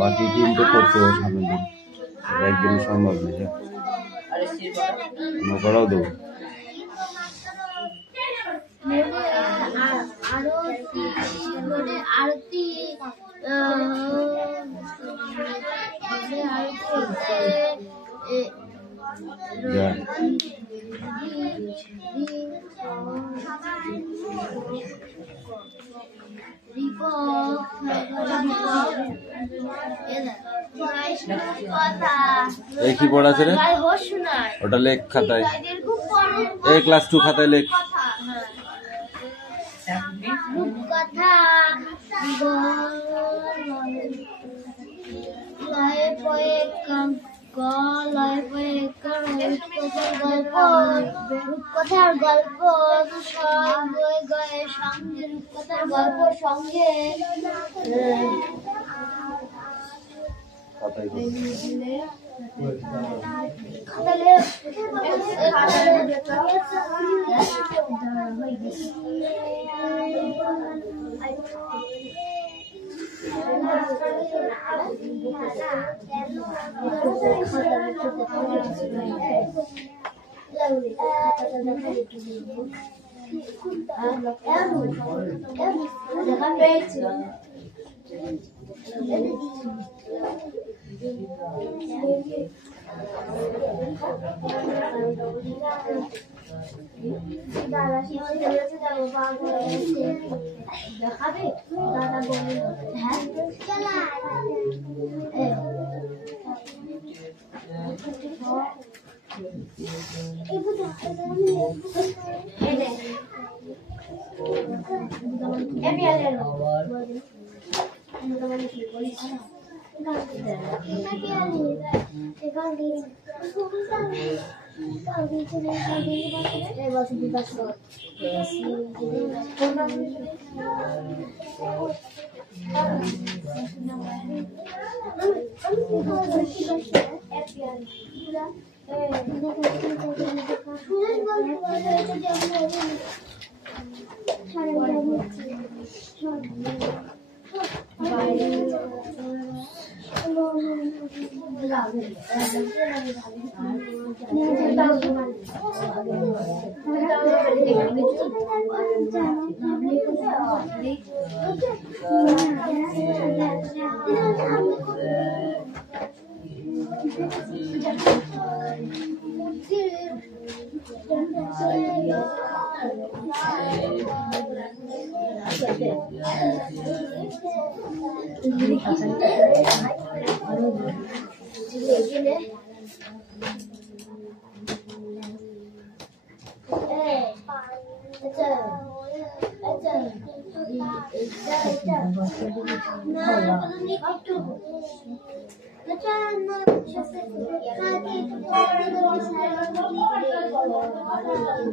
বাকি তিনটে করতে হবে সামনের দিন, একদিন সম্ভব নেই। করাও দেবো। এই কি পড়া আছে রে? ওটা লেখ খাতায়, এই ক্লাস 2 খাতায় লেখ। রূপকথার গল্প সঙ্গে রূপকথার গল্প সঙ্গে দেখাবে দাদা বলে হ্যাঁ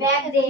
बैग दे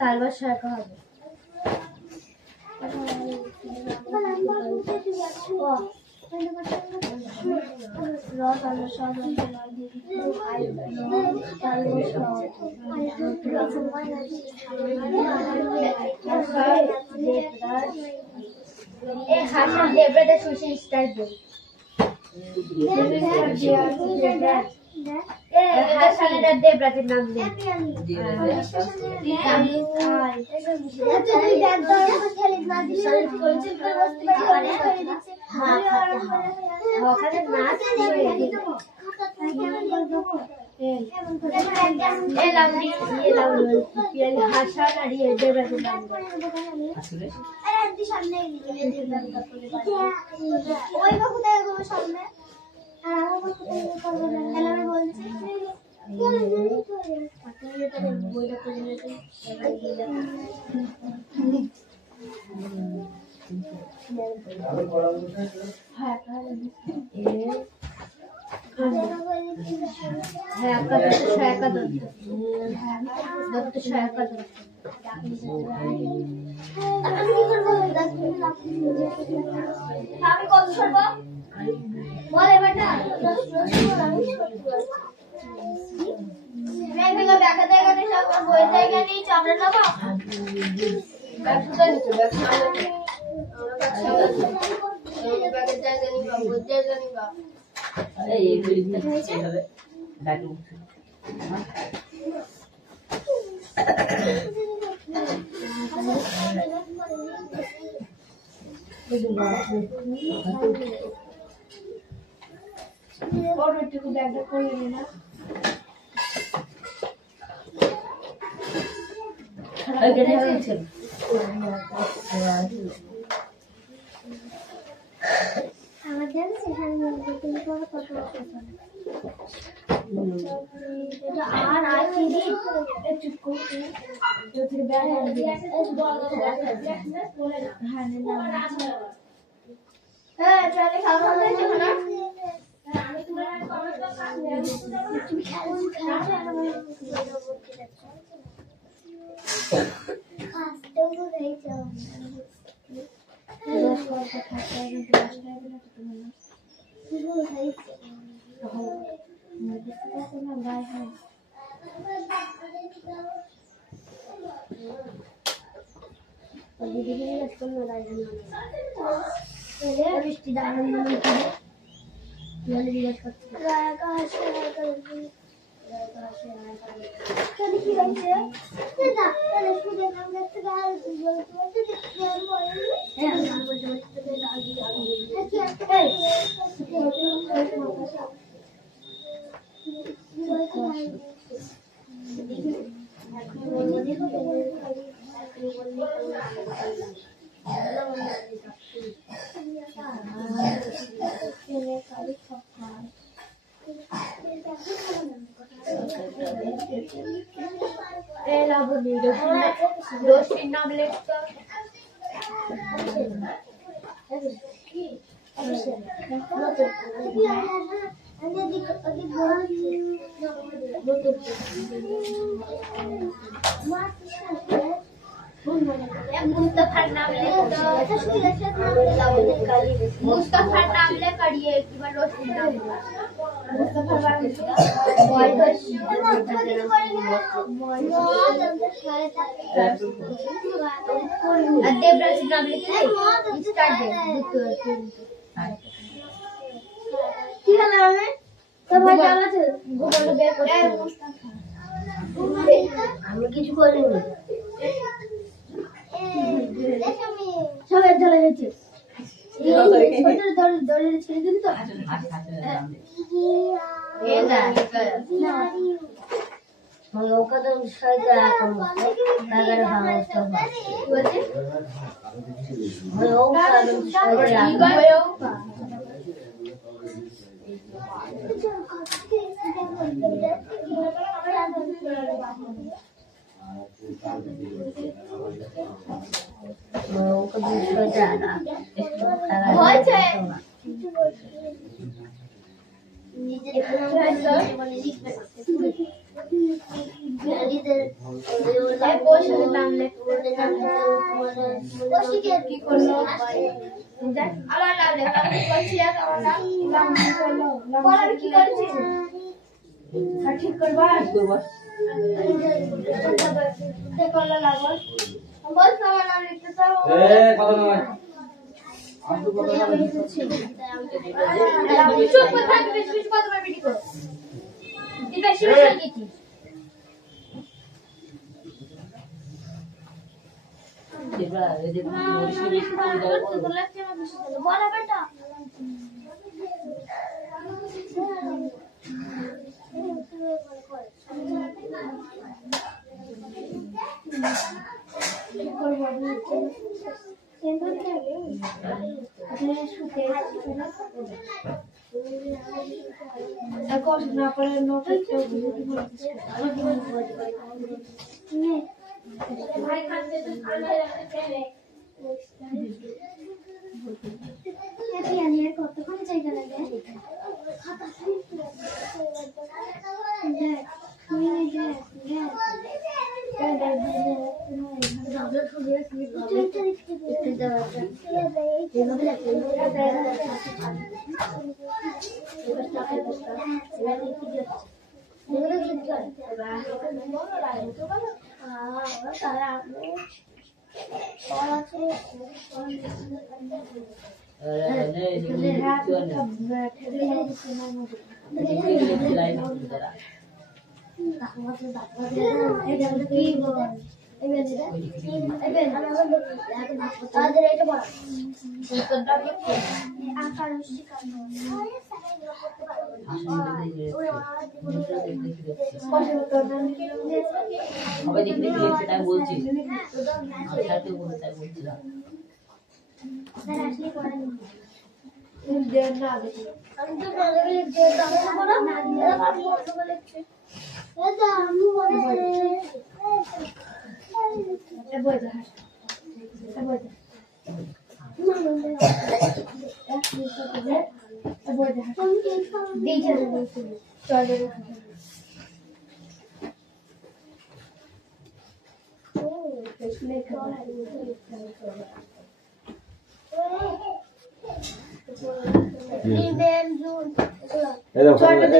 তালবার শাখা হবে एक हाथ में देवरा दा सोशल स्टार दो দেবরাজের নাম নেই। আমি কত সরব বলে বেটা मैं भी बैठा देगा नहीं सब बोल देगा नहीं चावल लगा बैठ तो बैठ बैठ जाएगा नहीं बाबू बोल जाएगा नहीं बाबू अरे ये तो इतना अच्छे है बैठो और रोटी को बैठ कोई लेना अरे कैसे चल আমাদের সেখানে তুমি করে কত এটা আর আইছি রে চুপ করে তো ফির ব্যাগ হ্যাঁ না হ্যাঁ চলে খাওয়া হয়েছে না আমি তোমার কমেন্ট তুমি খেলো খাসতেও রয়ে যাও मुस्तफार नाम ले मुस्तफार नाम ले करिए कि मैं रोशनी नाम मुस्तफार बॉय देवराज नाम लेके स्टार्ट दे কি হলো আমি তো ভাই জানা আছে গোবর বের করে মুস্তফা আমি কিছু করিনি সবাই চলে গেছে দৌড়ে ছেড়ে দিন তো ওকে সাইডে রাখুন তাগারে ভাঙতে হবে ঠিক করবা বল আমার নাম লিখতে চাও চুপ করে থাক, বেশি বেশি কথা বলবি ঠিক করে। তুই বেশি বেশি গেছিস। বলা বেটা না পরে নোট ভাই খাচ্ছে তো কতক্ষণ জায়গা লাগে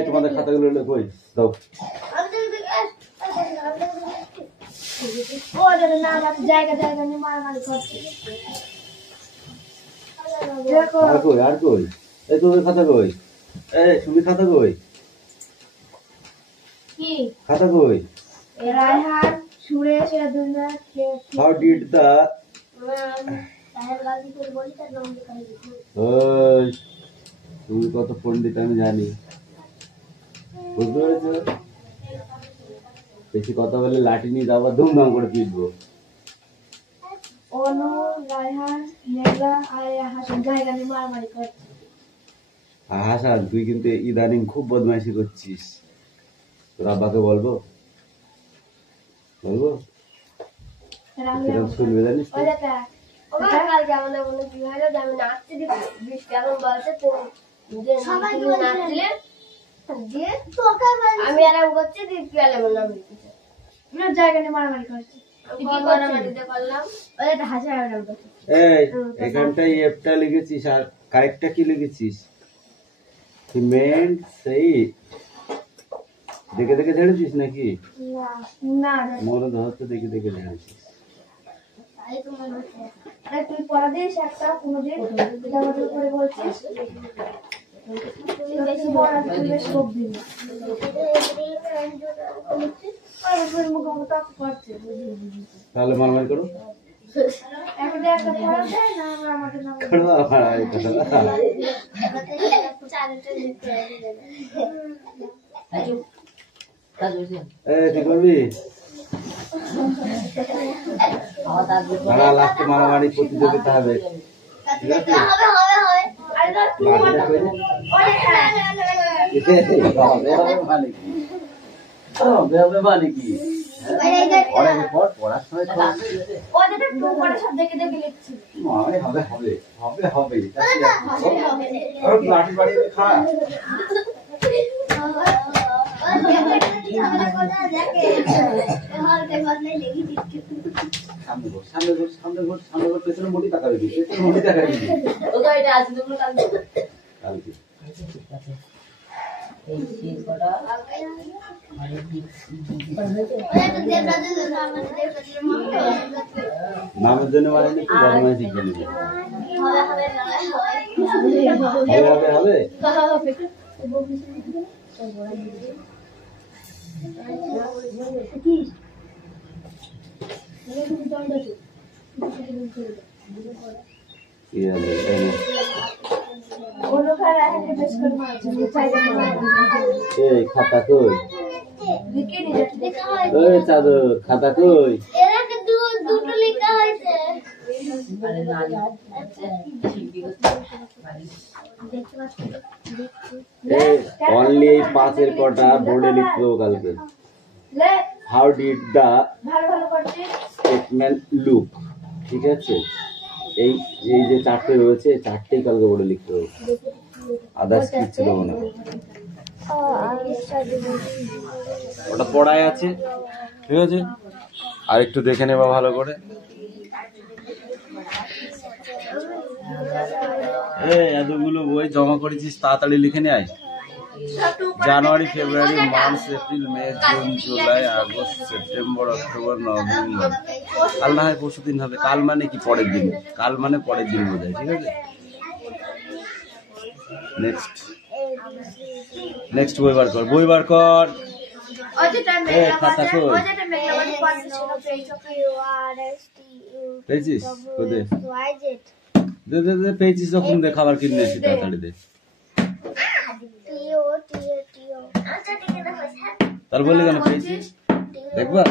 তোমাদের খাতাগুলো কই দাও জায়গা জায়গা নিয়ে মারামারি করছে আর কই আর কই এই তোদের খাতা কই এই সুমি খাতা কই কি খাতা কই রায়হান সুরেশ এরা দুজনে হাউ ডিড দা ওই তুমি কত পণ্ডিত আমি জানি বুঝতে পেরেছো বেশি কথা বলে লাঠি নিয়ে যাবো ধুমধাম করে পিটবো অনু রায়হান মেঘলা আর হাসান জায়গা নিয়ে মারামারি করছে হাসান তুই কিন্তু ইদানিং খুব বদমাইশি করছিস তোর আব্বাকে বলবো বলবো সেরকম শুনবে জানিস তো? আমি আরাম করছি জায়গা নিয়ে মারামারি করছি এই এখানটায় এফটা লিখেছিস আর কারেক্টটা কি লিখেছিস হি মেন্ট সেই দেখে দেখে ঝেড়েছিস নাকি না মনে ধরতে দেখে দেখে ঝেড়েছিস তুই পড়া দিস একটা কোনোদিন করে বলছিস তাহলে মারামারি করো করো কি করবি লাস্টে মারামারি প্রতিযোগিতা হবে ঠিক আছে মানে কি পেছনে মোটি তাকাবি পেছনে মোটি তাকাবি নামের জন্য মানে একটু বদমাইশি খেলবে হবে এই খাতা কই ওই চাদর খাতা কই দুটো লেখা হয়েছে অনলি এই 5 এর কটা বোর্ডে লিখতে হবে কালকে how did the statement look ঠিক আছে এই এই যে চারটে রয়েছে চারটেই কালকে বোর্ডে লিখতে হবে আদার্স কিছু দেবো না ওটা পড়ায় আছে ঠিক আছে আর একটু দেখে নেবা ভালো করে এতগুলো বই জমা করেছিস তাড়াতাড়ি লিখে নে আয় জানুয়ারি ফেব্রুয়ারি মার্চ এপ্রিল মে জুন জুলাই আগস্ট সেপ্টেম্বর অক্টোবর নভেম্বর কাল না হয় পরশু দিন হবে কাল মানে কি পরের দিন কাল মানে পরের দিন বোঝায় ঠিক আছে নেক্সট বই বার কর খাতা কই পেয়েছিস কোথায় দে দে দে পেয়েছিস যখন দে খাবার কিনে এসে তাড়াতাড়ি দে তার বলি কেন পেয়েছিস দেখবা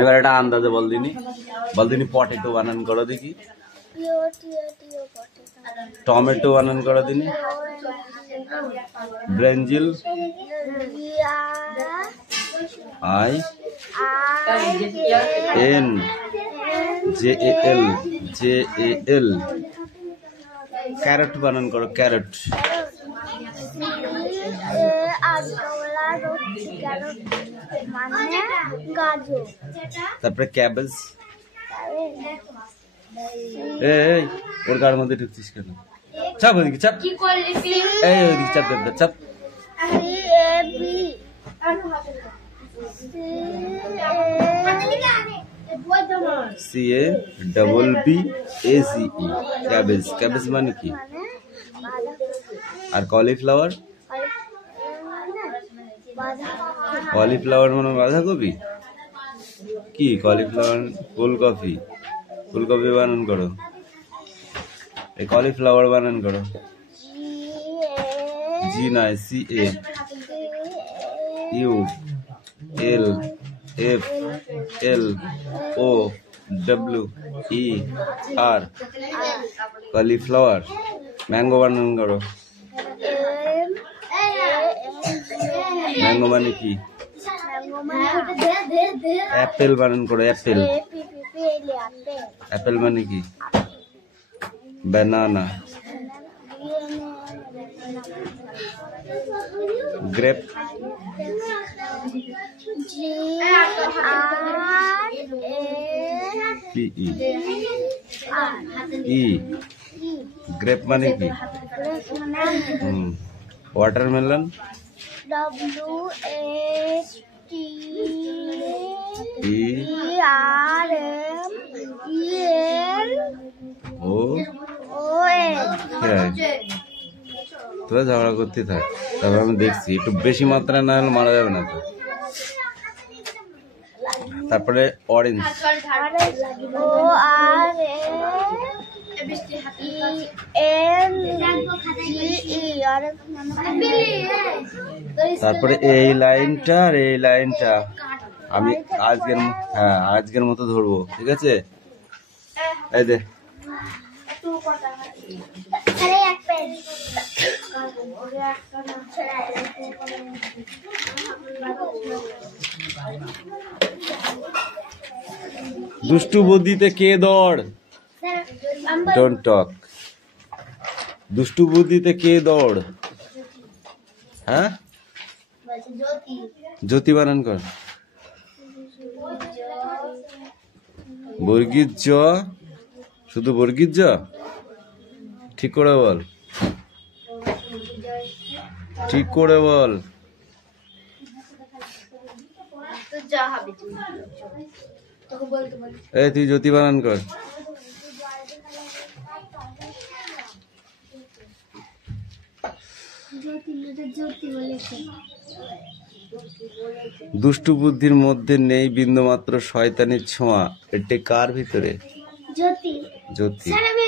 এবার এটা আন্দাজে বল দিনি পটেটো বানান করো দেখি টমেটো বানান করো দিনি brinjal I N J A L carrot বানান করো ক্যারট তারপরে ক্যাবেজ এই ওর গার মধ্যে ঢুকছিস কেন চাপ ওদিকে চাপ এই ওদিকে চাপ দেব চাপ CABBAGE ক্যাবেজ মানে কি আর কলিফ্লাওয়ার মানে বাঁধাকপি কি কলিফ্লাওয়ার ফুলকপি বানান করো এই কলিফ্লাওয়ার বানান করো জি না CALIFLOWER কলিফ্লাওয়ার ম্যাঙ্গো বানান করো ম্যাঙ্গো মানে কি অ্যাপেল বানান করো অ্যাপেল মানে কি ব্যানানা গ্রেপ গ্রেপ মানে কি ওয়াটারমেলন তোরা ঝগড়া করতে থাক তারপর আমি দেখছি একটু বেশি মাত্রা না হলে মারা যাবে না তো তারপরে অরেঞ্জ তারপরে এই লাইনটা আর এই লাইনটা আমি আজকের মতো ধরবো ঠিক আছে এই দে দুষ্টু বুদ্ধিতে কে দৌড় ডোন্ট টক দুষ্টু বুদ্ধিতে কে দৌড় হ্যাঁ জ্যোতি বানান কর বর্গীর জ শুধু বর্গীর জ ঠিক করে বল যা হবে তুমি তোকে বলতে বলি। এই তুই জ্যোতি বানান কর। জ্যোতি বলেছে দুষ্টু বুদ্ধির মধ্যে নেই বিন্দুমাত্র শয়তানির ছোঁয়া, এটি কার ভিতরে? জ্যোতি। জ্যোতি। স্যার আমি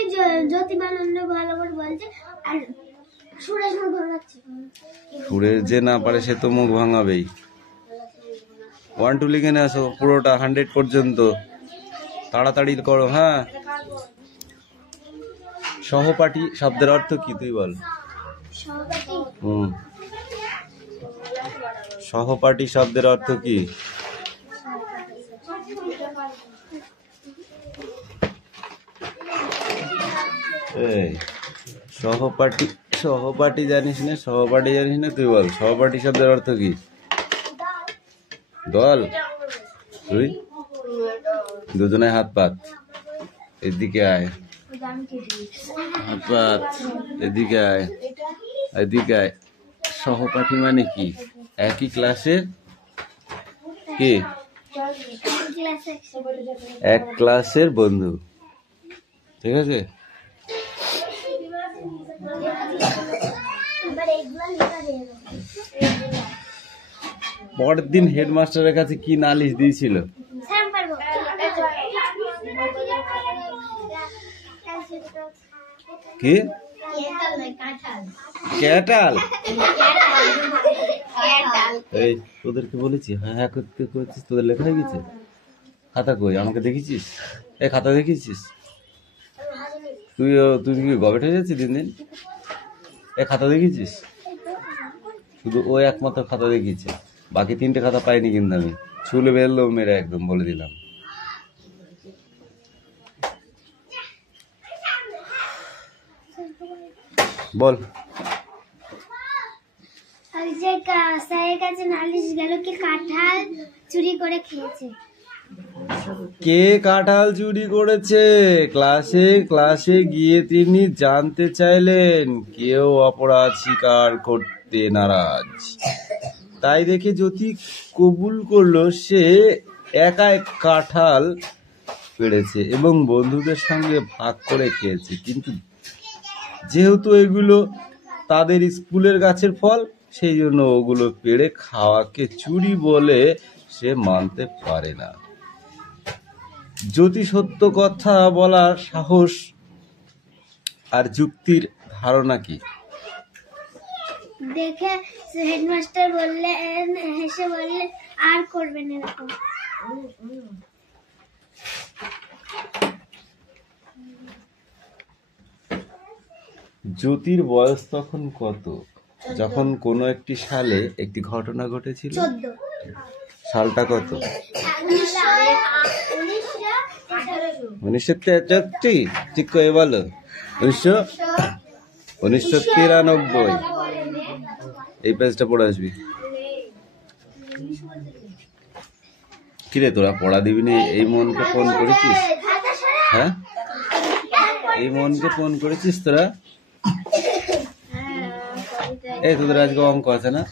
জ্যোতি বানানো ভালো করে বলছে আর সুরেশ মুখ ভাঙাচ্ছে। সুরেশ যে না পারে সে তো মুখ ভাঙাবেই। 1 2 লিখে নিয়ে আসো পুরোটা 100 পর্যন্ত, তাড়াতাড়ি করো। হ্যাঁ, সহপাঠী শব্দের অর্থ কি তুই বল? সহপাঠী শব্দের অর্থ কি? এই সহপাঠী, সহপাঠী জানিস না? সহপাঠী জানিস না? তুই বল সহপাঠী শব্দের অর্থ কি? দল। তুই দুজনে হাত পাত, এদিকে আয়। হাত পাত, এদিকে আয়, এদিকে আয়। সহপাঠী মানে কি? একই ক্লাসের কি? এক ক্লাসের বন্ধু, ঠিক আছে? পরের দিন হেডমাস্টারের কাছে কি নালিশ দিয়েছিল? কি? ক্যাটাল। এই তোদেরকে বলেছি হ্যাঁ হ্যাঁ করতে করেছিস, তোদের লেখা হয়ে গেছে? খাতা কই? আমাকে দেখেছিস? এই খাতা দেখেছিস? তুই কি গবেট হয়ে যাচ্ছিস দিন দিন? এই খাতা দেখেছিস? শুধু ও একমাত্র খাতা দেখিয়েছে, বাকি 3টে খাতা পাইনি কিন্তু আমি। ছুলে বেরলো মেরে একদম বলে দিলাম। বল। স্যারের কাছে নালিশ গেল কি কাঁঠাল চুরি করে খেয়েছে। কে কাঁঠাল চুরি করেছে? ক্লাসে ক্লাসে গিয়ে তিনি জানতে চাইলেন, কেউ অপরাধ স্বীকার করতে নারাজ। তাই দেখে জ্যোতি কবুল করলো সে একাই কাঁঠাল পেড়েছে এবং বন্ধুদের সঙ্গে ভাগ করে খেয়েছে। কিন্তু যেহেতু এগুলো তাদের স্কুলের গাছের ফল, সেই জন্য ওগুলো পেড়ে খাওয়াকে চুরি বলে সে মানতে পারে না। জ্যোতি সত্য কথা বলার সাহস আর যুক্তির ধারণা কি? দেখে হেডমাস্টার বললেন, হেসে বললেন আর করবেন এরকম। জ্যোতির বয়স তখন কত যখন কোনো একটি সালে একটি ঘটনা ঘটেছিল? 14। সালটা কত? 1963। ঠিক করে বলো। 1993। এই পেজটা পড়ে আসবি। কিরে তোরা পড়া দিবি না? এই মনকে ফোন করেছিস? হ্যাঁ, এই মনকে ফোন করেছিস তোরা? এই তোদের আজকে অঙ্ক আছে না?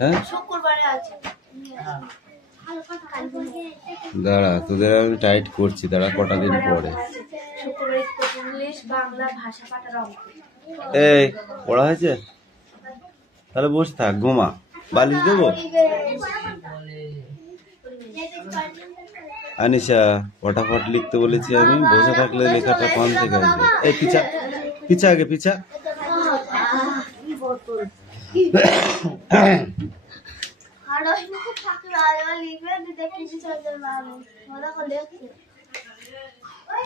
হ্যাঁ, দাঁড়া তোদের আমি টাইট করছি, দাঁড়া কটা দিন পরে। এই পড়া হয়েছে? তাহলে বসে থাক, ঘুমা। বালিশ দেবো? আনিশা ফটাফট লিখতে বলেছি আমি, বসে থাকলে লেখাটা কম থেকে আসবে। এই পিছা পিছা, আগে পিছা।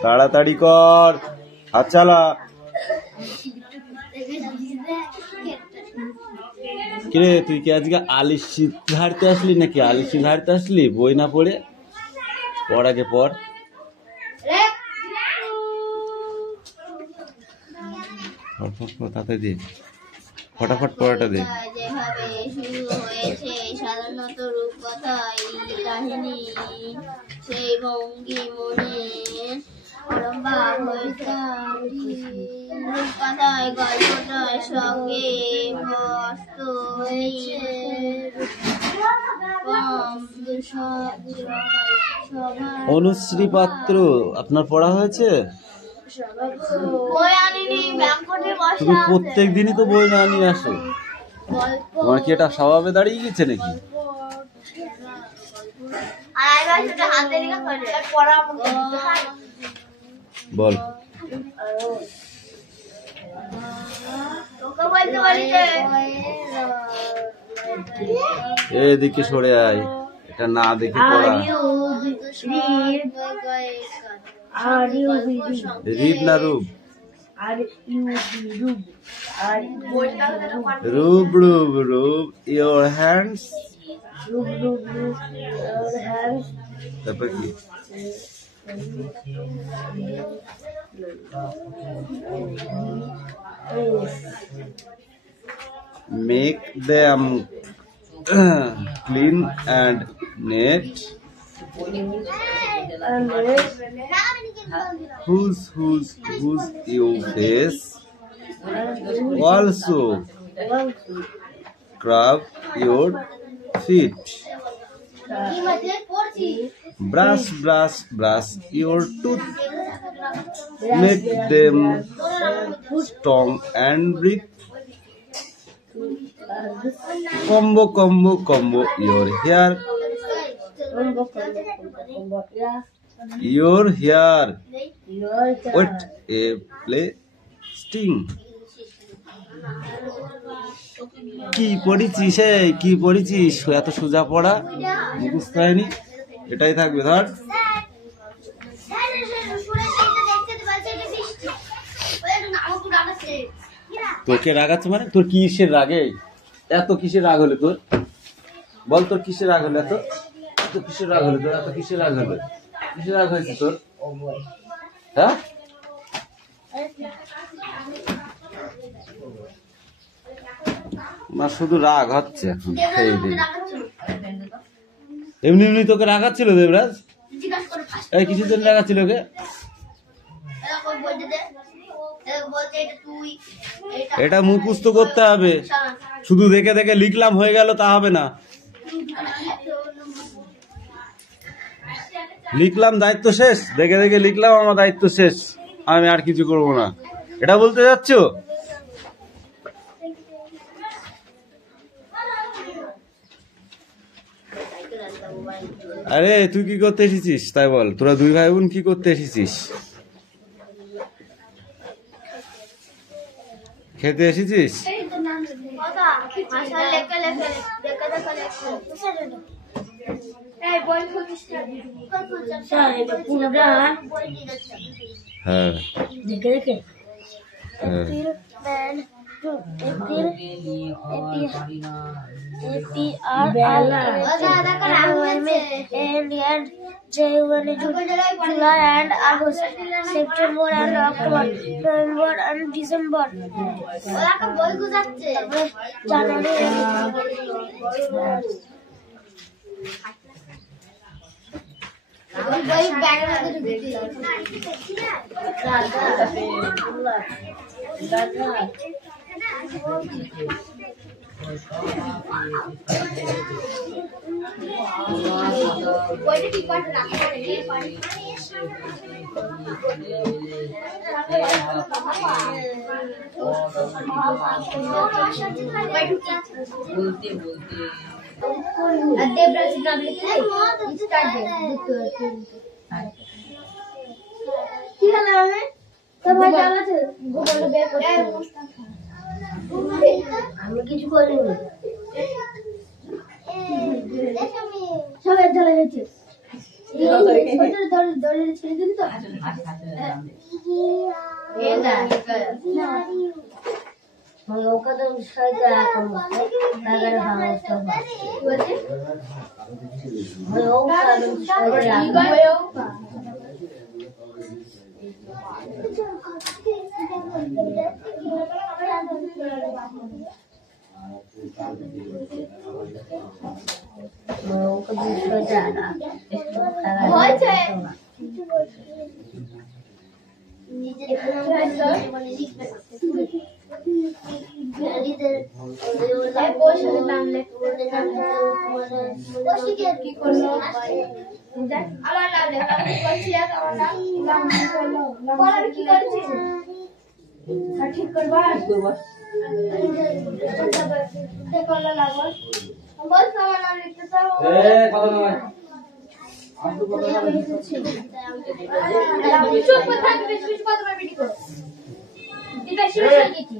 তাড়াতাড়ি কর, হাত চালা। কিরে তুই কি আজকে আলিশি ধারতে আসলি নাকি? আলিশি ধারতে আসলি বই না পড়ে? পড় আগে পড়। তাতে দে, ফটাফট পড়াটা দে। যেভাবে শুরু হয়েছে সাধারণত রূপকথা এই কাহিনী, সেই ভঙ্গি মনে আরম্ভ হয়েছে। কথায় গল্পটায় সঙ্গে মস্ত হয়েছে অনুশ্রী পাত্র, আপনার পড়া হয়েছে? বই আনিনি, ব্যাংকটে বসে তুমি আছে। প্রত্যেক দিনই তো বই না নিয়ে আসো। গল্প তোমার কি এটা স্বভাবে দাঁড়িয়ে গেছে নাকি? আর এবার সেটা হাতে লিখে করে পড়া আমাকে দিতে হয়। বল। তোকে বলতে পারি যে এদিকে সরে আয়, এটা না দেখে পড়া। রিড না রূপ? রূপ রূপ রূপ ইয়োর হ্যান্ডস। তারপর কি? Make them clean and net. Whose your face also scrub your feet. কি মানে পড়ছি Brush your tooth. Make them strong and bright. Combo your hair. Your hair. What a play sting. কি পড়েছিস? কি পড়েছিস? এত সোজা পড়া মুখস্থ হয়নি? এটাই থাকবে ধর। তোকে রাগাচ্ছে মানে? তোর কিসের রাগে? এত কিসের রাগ হলো তোর? বল, তোর কিসের রাগ হলো? এত কিসের রাগ হলো তোর? এত কিসের রাগ হলো? কিসের রাগ হয়েছে তোর? হ্যাঁ, না শুধু রাগ হচ্ছে এখন। এমনি এমনি তোকে রাগাচ্ছিল দেবরাজ? এই কিসের জন্য রাগাচ্ছিল ওকে? এটা মুখস্থ করতে হবে, শুধু দেখে দেখে লিখলাম হয়ে গেল তা হবে না। লিখলাম দায়িত্ব শেষ, দেখে দেখে লিখলাম আমার দায়িত্ব শেষ, আমি আর কিছু করবো না, এটা বলতে যাচ্ছ? আরে তুই কি করতে এসেছিস তাই বল, তোরা দুই ভাই বোন কি করতে এসেছিস? খেতে এসেছিস? হ্যাঁ January, July and August, September and October, November and December. আমি কিছু করিনি, সবাই চলে গেছে। ছেড়ে দিন তো ওকে তো নিজের নাম লিখবে কি করলো ঠিক করবা করলো না বল আমার নাম লিখতে চাও চুপ করে থাকবে সুইচ কত বার বিডি করো এটা শেষ হয়ে গেছে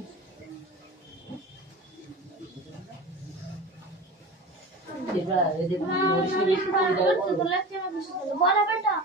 বড় বেটা